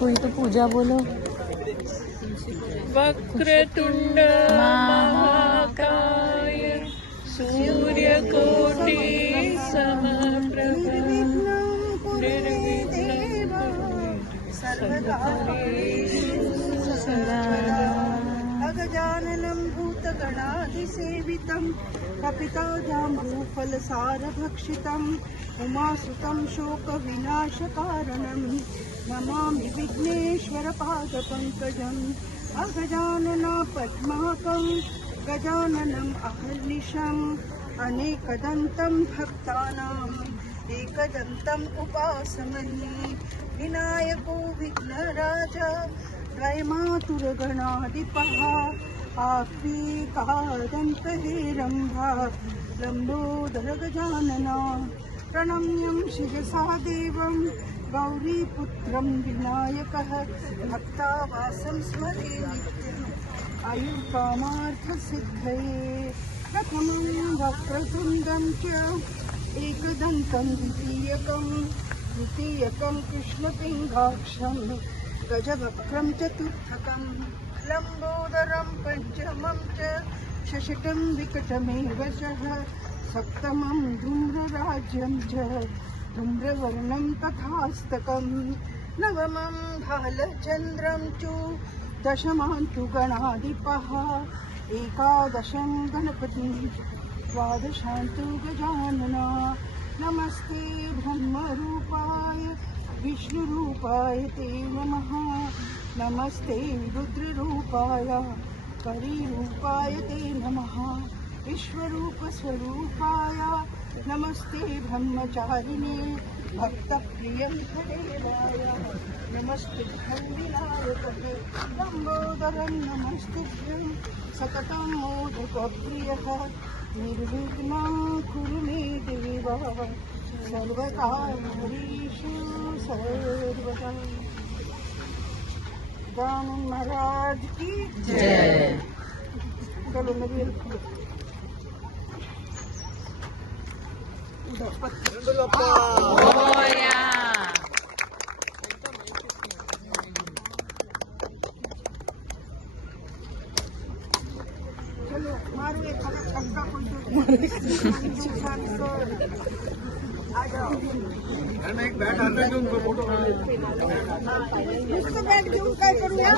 कोई तो पूजा बोलो। वक्रतुंड महाकाय सूर्यकोटि समप्रभ अगजाननं भूतगणाधिसेवितं कपिताजाम्बूफलसारभक्षितम् उमासुतं शोकविनाशकारणं नमामि विघ्नेश्वरपादपङ्कजम् अगजानना पद्माकं गजाननम् अहर्निशम् अनेकदन्तं भक्तानाम् एकदन्तम् उपासमहे विनायको विघ्नराजा त्रयमातुरगणाधिपः आप्येकादन्तहेरम्भा लम्बोदरगजानना प्रणम्यं शिरसा देवं गौरीपुत्रं विनायकः भक्तावासं स्मरे नित्यम् आयुर्कामार्थसिद्धये प्रथमं वक्रतुण्डं च एकदन्तं द्वितीयकं कृष्णपिङ्गाक्षं गजवक्त्रं चतुर्थकं लम्बोदरं पञ्चमं च षष्ठं विकटमेव चः सप्तमं धूम्रराज्यं च धूम्रवर्णं तथास्तकं नवमं भालचन्द्रं च दशमान्तु गणाधिपः एकादशं गणपतिः द्वादशान्तु गजानना नमस्ते ब्रह्मरूपाय विष्णुरूपाय ते नमः नमस्ते रुद्ररूपाय करिरूपाय ते नमः विश्वरूपस्वरूपाय नमस्ते ब्रह्मचारिणे भक्तप्रियं हरेवाय नमस्ते विनायकये लम्बोदरं नमस्तुभ्यं सततं मोदकप्रियः निर्विघ्नं कुरु मे देव सर्वकार्येषु सर्वदा। गजानन महाराज की जय। चलो मेरी चलो मारो एक छक्का कोई आ जाओ एक बैट आता है जो फोटो बैट दूं काय करूं यार